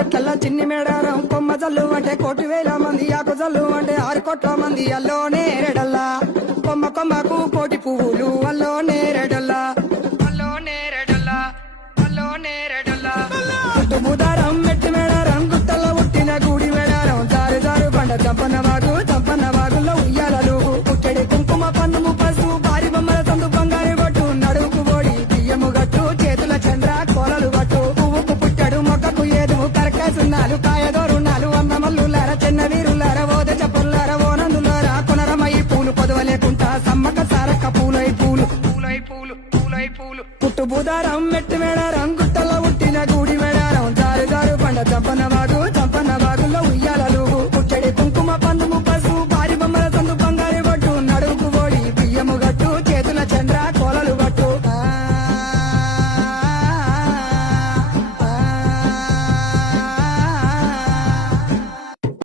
గట్ల చిన్ని మేడారం కొమ్మ జల్లు అంటే 1,000,000 మంది ఆకు జల్లు అంటే 6 కోట్ల మంది అల్లో నేరేడల్లా కొమ్మ కొమ్మకు 1,000,000 పువ్వులు అల్లో నేరేడల్లా అల్లో నేరేడల్లా అల్లో నేరేడల్లా గుట్టు బుధారం మెట్టి మేడారం గుట్టల్లో పుట్టిన గుడి మేడారం జారు జారు బండ చంపన్న వాగుల్లో ఉయ్యాలలు పుట్టడి కుంకుమ పన్నుము పసుపు భారీ బొమ్మల సందు బంగారు గొట్టు నడువుకు ఓడి బియ్యము గట్టు చేతుల చంద్ర కోలలు గట్టు పువ్వుకు పుట్టడు మొక్కకు ఏదు కరకాసున్నాలు కాయదోరున్నాలు అన్నమల్లులార చిన్న వీరులార ఓద చప్పుల్లార ఓనందులార కొనరమయ్యి పూలు పొదవలేకుంటా సమ్మక సారక్క పూలై పూలు పుట్టు బుధారం మెట్టి మేడారం